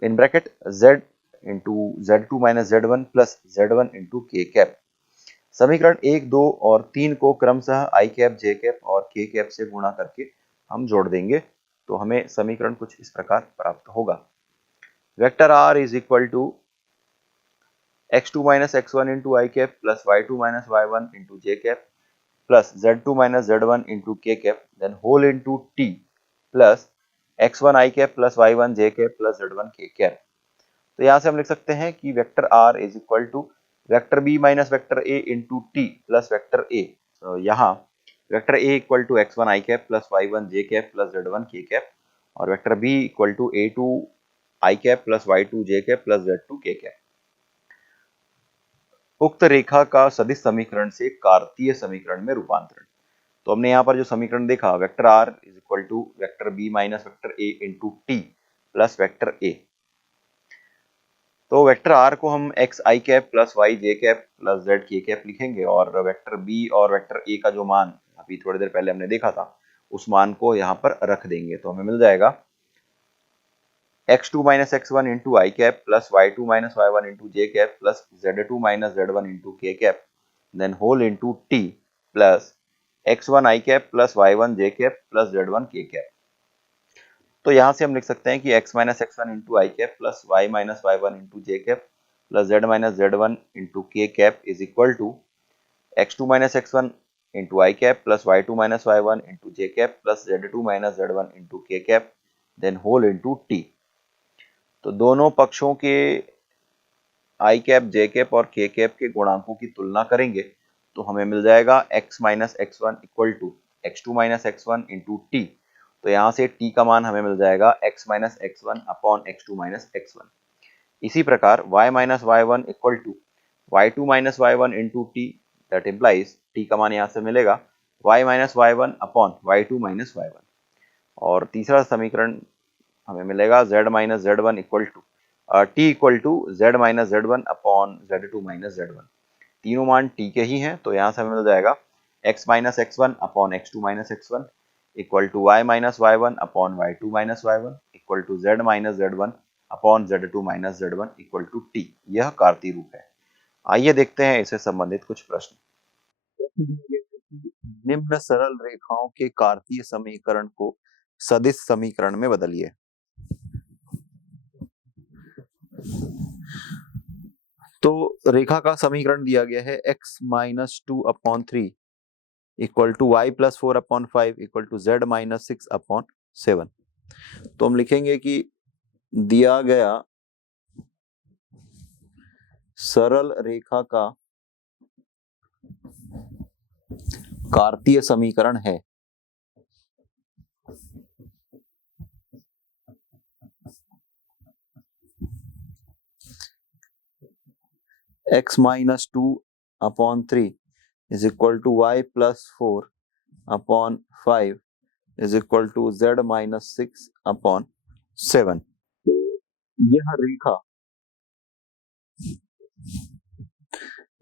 in bracket z into z two minus z one plus z one into के cap. समीकरण 1, 2 और 3 को क्रमशः आई cap, j cap और के cap से गुणा करके हम जोड़ देंगे तो हमें समीकरण कुछ इस प्रकार प्राप्त होगा। Vector r is equal to x2 minus x1 into I cap plus y2 minus y1 into J cap plus z2 minus z1 into के cap then whole into t plus x1 आई कैप प्लस y1 जे cap plus z1 के cap. तो यहाँ से हम लिख सकते हैं कि vector r is equal to vector b minus vector a into t plus vector a। तो यहाँ vector a equal to x1 I cap plus y1 J cap plus z1 के कैप और vector b equal to a2 i cap plus y2 j cap plus z2 k cap. उक्त रेखा का सदिश समीकरण से कार्तीय समीकरण में रूपांतरण। तो हमने यहाँ पर जो समीकरण देखा, vector r is equal to vector b minus vector a into T plus vector a। तो वेक्टर r को हम x i cap plus y j cap plus z k cap लिखेंगे और वेक्टर b और वेक्टर a का जो मान अभी थोड़ी देर पहले हमने देखा था उस मान को यहाँ पर रख देंगे तो हमें मिल जाएगा x2 minus x one into आई cap plus y2 minus Y one into जे cap plus z2 minus z1 into के cap then whole into t plus x1 आई कैप प्लस y1 जे कैप प्लस z1 के cap. तो यहाँ से हम लिख सकते हैं कि x minus x one into आई cap plus y minus Y one into जे cap plus z minus z1 into के cap is equal to x2 minus x one into I cap plus y2 minus Y one into J cap plus z2 minus z1 into के cap then whole into t। तो दोनों पक्षों के आई cap, j cap और के cap के गुणांकों की तुलना करेंगे तो हमें मिल जाएगा x minus x one equal to x two minus x one into t. तो यहाँ से t का मान हमें मिल जाएगा x minus x one upon x two minus x one. इसी प्रकार y minus Y one equal to y two minus Y one into t, that implies t का मान यहाँ से मिलेगा y minus Y one upon y two minus Y one. और तीसरा समीकरण हमें मिलेगा z minus z one equal to t equal to Z minus z one upon z two minus z one. तीनों मान t के ही हैं तो यहाँ से हमें मिल जाएगा x minus x one upon x two minus x one equal to y minus Y one upon y two minus Y one equal to Z minus z one upon z two minus z one equal to t. यह कार्तीय रूप है। आइए देखते हैं इससे संबंधित कुछ प्रश्न। निम्न सरल रेखाओं के कार्तीय समीकरण को सदिश समीकरण में बदलिए। तो रेखा का समीकरण दिया गया है x minus two upon three equal to y plus four upon five equal to Z minus six upon seven. तो हम लिखेंगे कि दिया गया सरल रेखा का कार्तीय समीकरण है। x minus 2/3 is equal to y plus 4/5 is equal to z minus 6/7। यह रेखा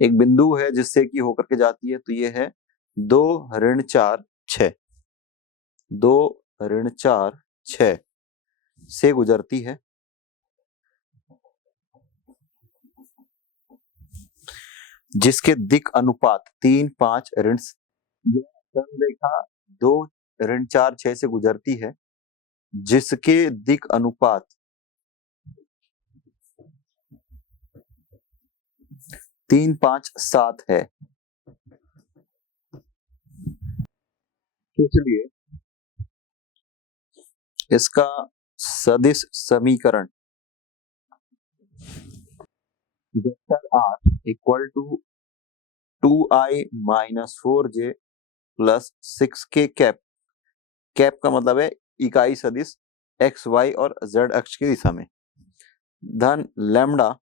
एक बिंदु है जिससे कि होकर के जाती है, तो ये है 2-4 6, 2-4 6 से गुजरती है, जिसके दिक अनुपात 3-5 ऋण, यह सरल रेखा 2-4 6 से गुजरती है जिसके दिक अनुपात 3-5-7 है। इसलिए इसका सदिश समीकरण vector r equal to 2i minus 4j plus 6k cap, cap का मतलब है इकाई सदिश x y और z अक्ष की दिशा में, धन लैम्डा,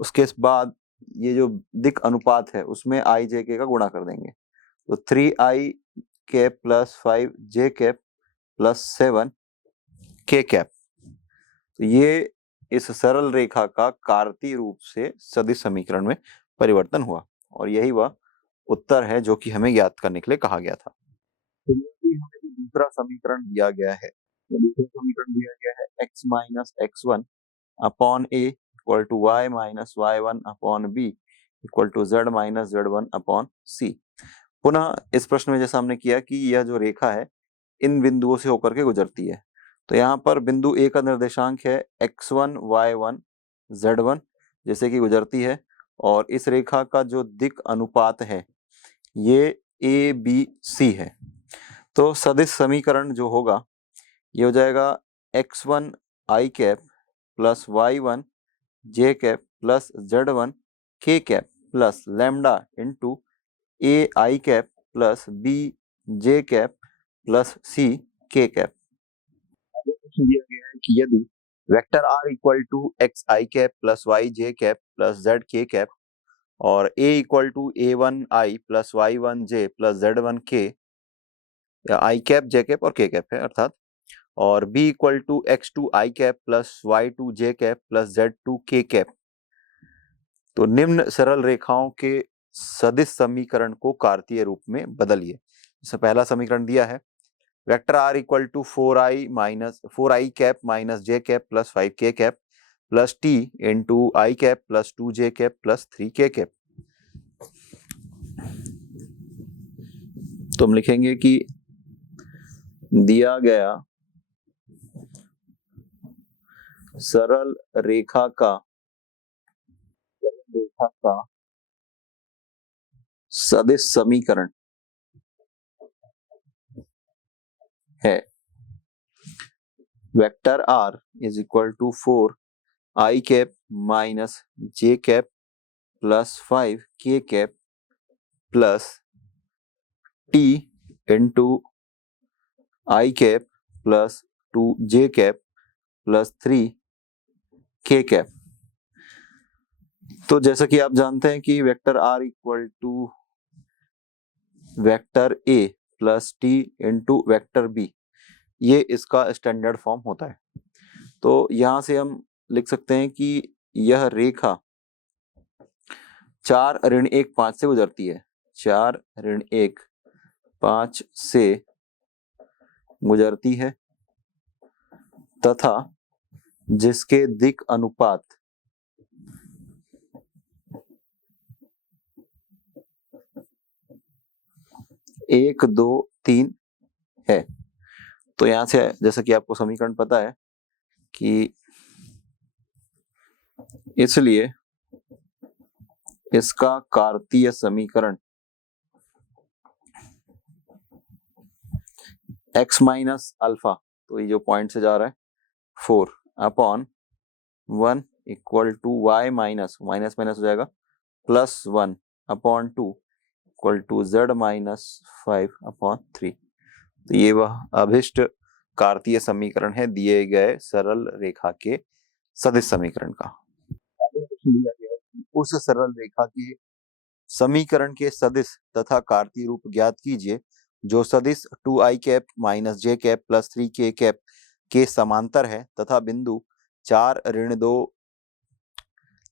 उसके बाद ये जो दिक अनुपात है उसमें i j k का गुणा कर देंगे, तो 3i cap plus 5j cap plus 7k cap. तो ये इस सरल रेखा का कार्तीय रूप से सदिश समीकरण में परिवर्तन हुआ, और यही वह उत्तर है जो कि हमें ज्ञात करने के लिए कहा गया था। तो यदि हमें दूसरा समीकरण दिया गया है, तो दूसरा समीकरण दिया गया है x minus x1 upon a equal to y minus y1 upon b equal to z minus z1 upon c। पुनः इस प्रश्न में जैसा हमने किया कि यह जो रेखा है इन बिंदुओं से होकर के गुजरती है, तो यहाँ पर बिंदु A का निर्देशांक है x1 y1 z1 जैसे कि गुजरती है, और इस रेखा का जो दिक अनुपात है ये a b c है। तो सदिश समीकरण जो होगा ये हो जाएगा x1 i cap plus y1 j cap plus z1 k cap plus lambda into a i cap plus b j cap plus c k cap. दिया गया है कि यदि vector r equal to x i cap plus y j cap plus z k cap और a equal to a1 i plus y1 j plus z1 k, या i cap j cap और k cap है अर्थात, और b equal to x2 i cap plus y2 j cap plus z2 k cap, तो निम्न सरल रेखाओं के सदिश समीकरण को कार्तीय रूप में बदलिए। जैसे पहला समीकरण दिया है vector r equal to 4i cap minus j cap plus 5k cap plus t into I cap plus 2j cap plus 3k cap. तो हम लिखेंगे कि दिया गया सरल रेखा का सदिश समीकरण है vector r is equal to 4i cap minus j cap plus 5k cap plus t into I cap plus 2j cap plus 3k cap. तो जैसा कि आप जानते हैं कि vector r equal to vector a plus t into vector b, ये इसका standard form होता है। तो यहां से हम लिख सकते हैं कि यह रेखा 4-1 5 से गुजरती है, 4-1 5 से गुजरती है तथा जिसके दिक अनुपात 1 2 3 है। तो यहां से जैसा कि आपको समीकरण पता है कि इसलिए इसका कार्तीय समीकरण x माइनस अल्फा, तो ये जो पॉइंट से जा रहा है 4, upon 1 equal to y minus minus minus हो जाएगा plus 1 upon 2 equal to z minus 5 upon 3। तो ये वह अभिष्ट कार्तीय समीकरण है दिए गए सरल रेखा के सदिश समीकरण का। उस सरल रेखा के समीकरण के सदिश तथा कार्तीय रूप ज्ञात कीजिए जो सदिश 2i cap minus j cap plus 3k cap के समांतर है तथा बिंदु 4 ऋण 2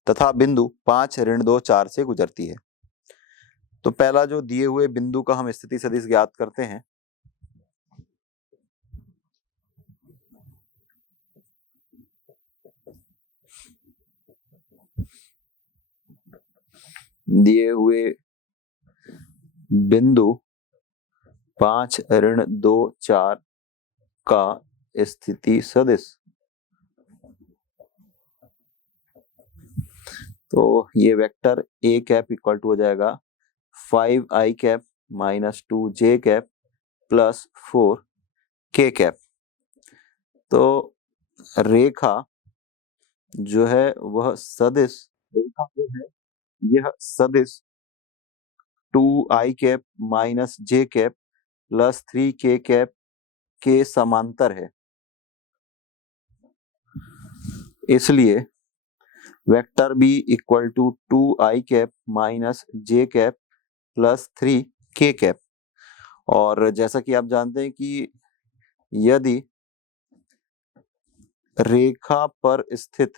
तथा बिंदु 5 ऋण 2 4 से गुजरती है। तो पहला जो दिए हुए बिंदु का हम स्थिति सदिश ज्ञात करते हैं। दिए हुए बिंदु 5 ऋण 2 4 का स्थिति सदिश, तो ये vector a cap equal to हो जाएगा 5i cap minus 2j cap plus 4k cap. तो रेखा जो है वह सदिश, रेखा जो है यह सदिश 2i cap minus j cap plus 3k cap के समांतर है। इसलिए vector b equal to 2i cap minus j cap plus 3k cap. और जैसा कि आप जानते हैं कि यदि रेखा पर स्थित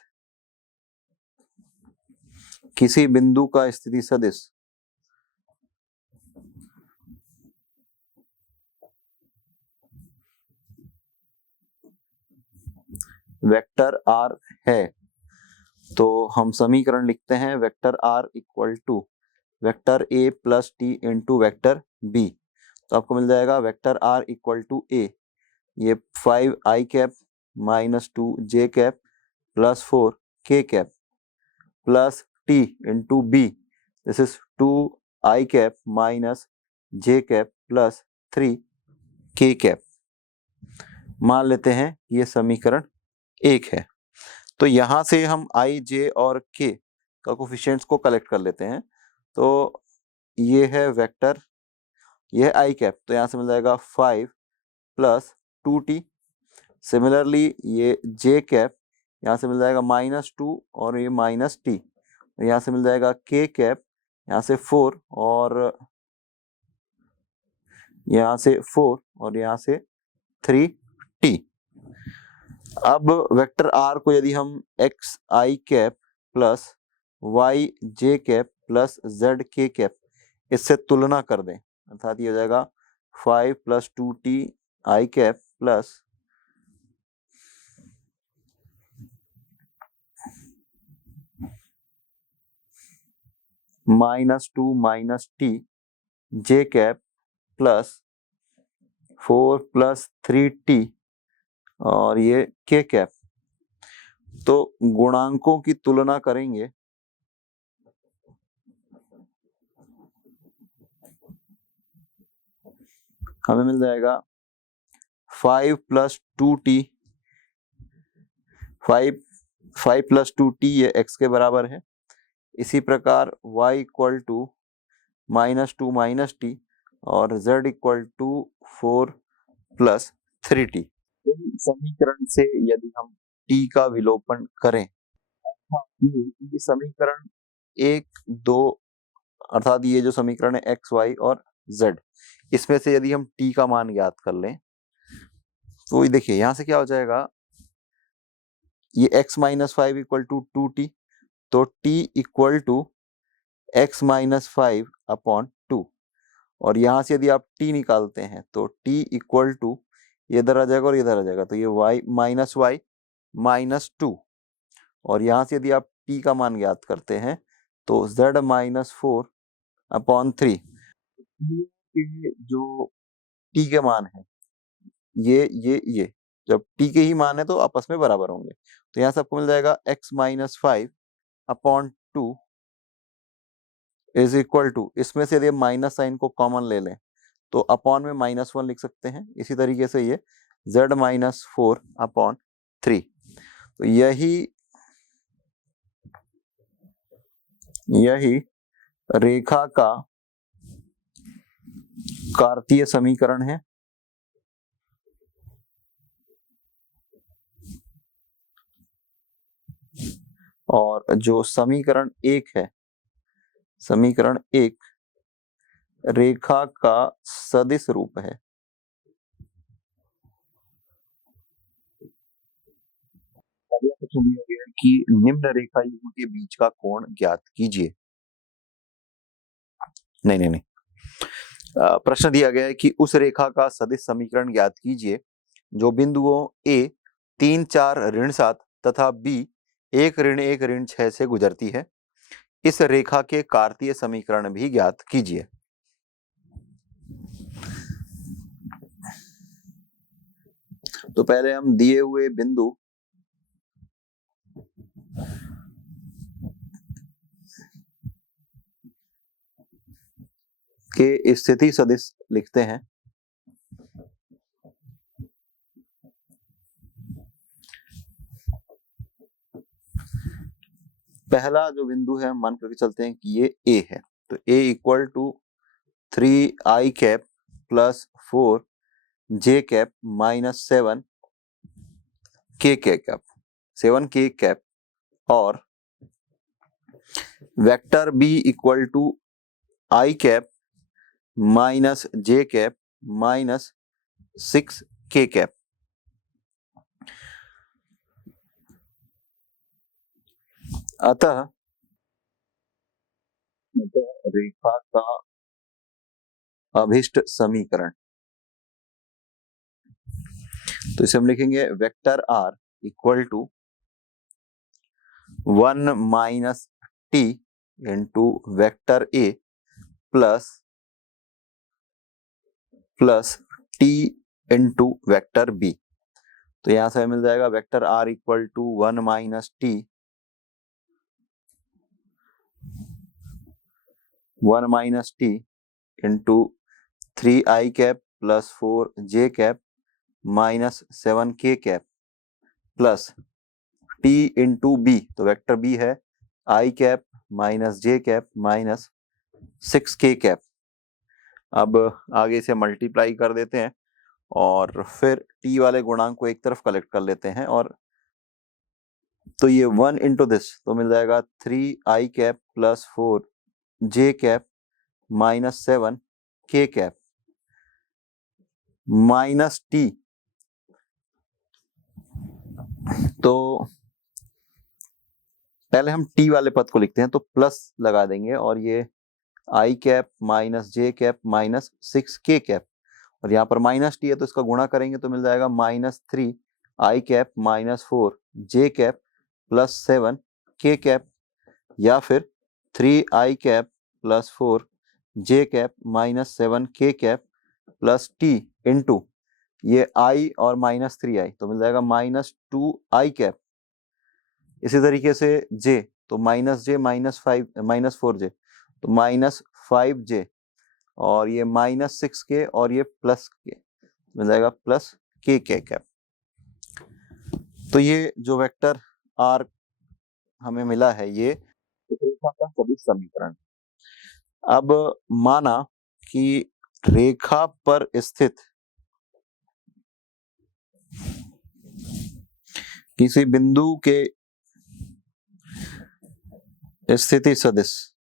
किसी बिंदु का स्थिति सदिश वेक्टर r है तो हम समीकरण लिखते हैं vector r equal to vector a plus T into vector b। तो आपको मिल जाएगा vector r equal to a, ये 5i cap minus 2j cap plus 4k cap plus t into b, this is 2i cap minus j cap plus 3k cap. मान लेते हैं ये समीकरण 1 है। तो यहां से हम i, j और k का कोफिशिएंट्स को कलेक्ट कर लेते हैं। तो ये है वेक्टर, ये है i कैप, तो यहाँ से मिल जाएगा 5 प्लस 2t। सिमिलरली ये j कैप, यहाँ से मिल जाएगा माइनस 2 और ये माइनस t। यहाँ से मिल जाएगा k कैप, यहाँ से 4 और यहाँ से 4 और यहाँ से 3t। अब वेक्टर r को यदि हम x i cap plus y j cap plus z k cap इससे तुलना कर दें, अर्थात ये हो जाएगा 5 plus 2t i cap plus minus 2 minus t j cap plus 4 plus 3t और ये k कैप। तो गुणांकों की तुलना करेंगे, हमें मिल जाएगा 5 प्लस 2t, 5 प्लस 2t ये x के बराबर है। इसी प्रकार y equal to minus 2 minus t और z equal to 4 plus 3t। समीकरण से यदि हम t का विलोपन करें, ये समीकरण 1 2 अर्थात ये जो समीकरण है x y और z, इसमें से यदि हम t का मान ज्ञात कर लें तो ये देखिए यहां से क्या हो जाएगा, ये x minus 5 equal to 2t, तो t equal to x minus 5 upon 2। और यहां से यदि आप t निकालते हैं तो t इक्वल टू ये इधर आ जाएगा और इधर आ जाएगा, तो ये y माइनस 2। और यहां से यदि आप t का मान ज्ञात करते हैं तो z माइनस 4 अपॉन 3। जो t के मान है ये जब t के ही मान है तो आपस में बराबर होंगे। तो यहाँ से आपको मिल जाएगा x minus 5 upon 2 is equal to, इसमें से यदि माइनस साइन को कॉमन ले लें तो अपॉन में -1 लिख सकते हैं। इसी तरीके से ये z माइनस 4 अपॉन 3। तो यही रेखा का कार्तीय समीकरण है। और जो समीकरण 1 है, समीकरण 1 रेखा का सदिश रूप है। अगला प्रश्न दिया गया है कि निम्न रेखा युग्म के बीच का कोण ज्ञात कीजिए। नहीं, प्रश्न दिया गया है कि उस रेखा का सदिश समीकरण ज्ञात कीजिए जो बिंदुओं ए 3, 4, ऋण 7 तथा बी 1, ऋण 1, ऋण 6 से गुजरती है। इस रेखा के कार्तीय समीकरण भी ज्ञात कीजिए। तो पहले हम दिए हुए बिंदु के स्थिति सदिश लिखते हैं। पहला जो बिंदु है हम मान करके चलते हैं कि ये ए है, तो A equal to 3i cap plus 4j cap minus 7k cap 7k cap और vector B equal to i cap minus j cap minus 6k cap. अतः रेखा का अभिष्ट समीकरण, तो इसे हम लिखेंगे vector r equal to 1 minus T into vector A plus T into vector B. तो यहां से मिल जाएगा vector r equal to 1 minus T 1 minus T into 3i cap plus 4j cap minus 7k cap plus T into b, तो vector b है i cap minus j cap minus 6k cap. अब आगे से multiply कर देते हैं और फिर t वाले गुणांक को एक तरफ कलेक्ट कर लेते हैं, और तो ये 1 इंटू दिस तो मिल जाएगा 3i cap plus 4j cap minus 7k cap minus T, तो पहले हम टी वाले पद को लिखते हैं तो प्लस लगा देंगे और ये i cap minus j cap minus 6k cap, और यहाँ पर माइनस टी है तो इसका गुणा करेंगे तो मिल जाएगा minus 3i cap minus 4j cap plus 7k cap, या फिर 3i cap plus 4j cap minus 7k cap plus T into ये i और माइनस 3i तो मिल जाएगा माइनस 2i कैप। इसी तरीके से j तो माइनस j माइनस 4j तो माइनस 5j और ये माइनस 6k और ये प्लस k मिल जाएगा प्लस k कैप। तो ये जो वेक्टर r हमें मिला है ये रेखा का सदिश समीकरण। अब माना कि रेखा पर स्थित किसी बिंदु के स्थिति सदिश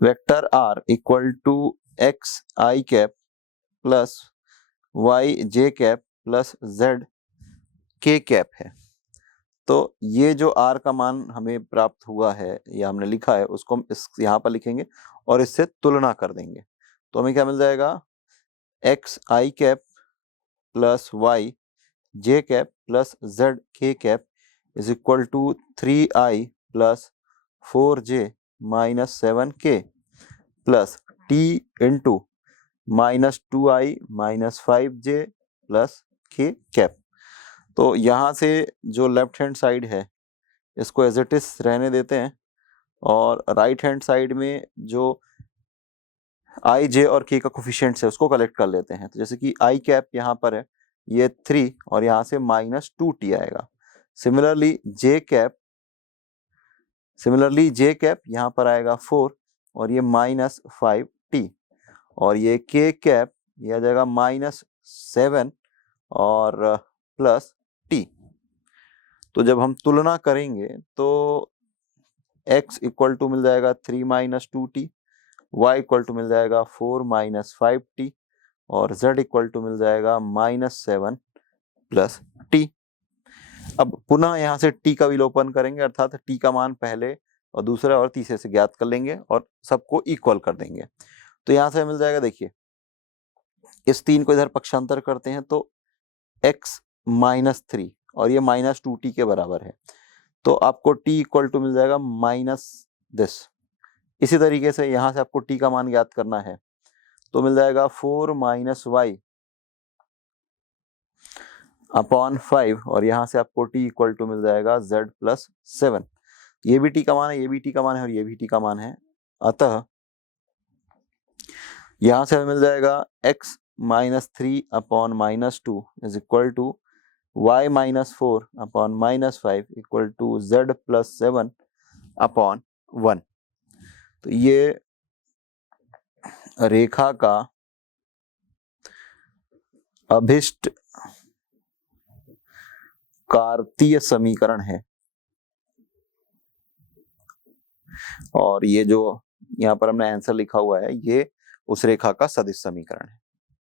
vector r equal to x i cap plus y j cap plus z k cap है। तो ये जो r का मान हमें प्राप्त हुआ है या हमने लिखा है उसको हम इस यहाँ पर लिखेंगे और इससे तुलना कर देंगे। तो हमें क्या मिल जाएगा, x i cap plus y j cap plus z k cap is equal to 3i plus 4j minus 7k plus T into minus 2i minus 5j plus k cap. तो यहाँ से जो लेफ्ट हैंड साइड है इसको as it is रहने देते हैं और राइट हैंड साइड में जो i j और k का कोफिशिएंट्स है उसको कलेक्ट कर लेते हैं। तो जैसे कि i कैप यहाँ पर है ये 3 और यहाँ से -2t आएगा। सिमिलरली जे कैप यहाँ पर आएगा 4 और ये -5t और ये k कैप ये आ जाएगा -7 और +t। तो जब हम तुलना करेंगे तो x इक्वल टू मिल जाएगा 3 - 2t, y इक्वल टू मिल जाएगा 4 - 5t और z इक्वल टू मिल जाएगा -7 +t। अब पुनः यहाँ से t का विलोपन करेंगे, अर्थात t का मान पहले और दूसरे और तीसरे से ज्ञात कर लेंगे और सबको इक्वल कर देंगे। तो यहाँ से मिल जाएगा, देखिए इस 3 को इधर पक्षांतर करते हैं तो x -3 और ये -2t के बराबर है, तो आपको t इक्वल टू मिल जाएगा दिस। इसी तरीके से यहाँ से आपको t का मान ज्ञात करना है तो मिल जाएगा 4 - y अपॉन 5 और यहाँ से आपको t इक्वल टू मिल जाएगा z + 7। ये भी t का मान है, ये भी t का मान है और ये भी t का मान है। अतः यहाँ से हमें मिल जाएगा x -3 upon -2 is equal to y -4 upon -5 equal to z + 7 upon 1। तो ये रेखा का अभिष्ट कार्तीय समीकरण है और ये जो यहाँ पर हमने आंसर लिखा हुआ है ये उस रेखा का सदिश समीकरण है।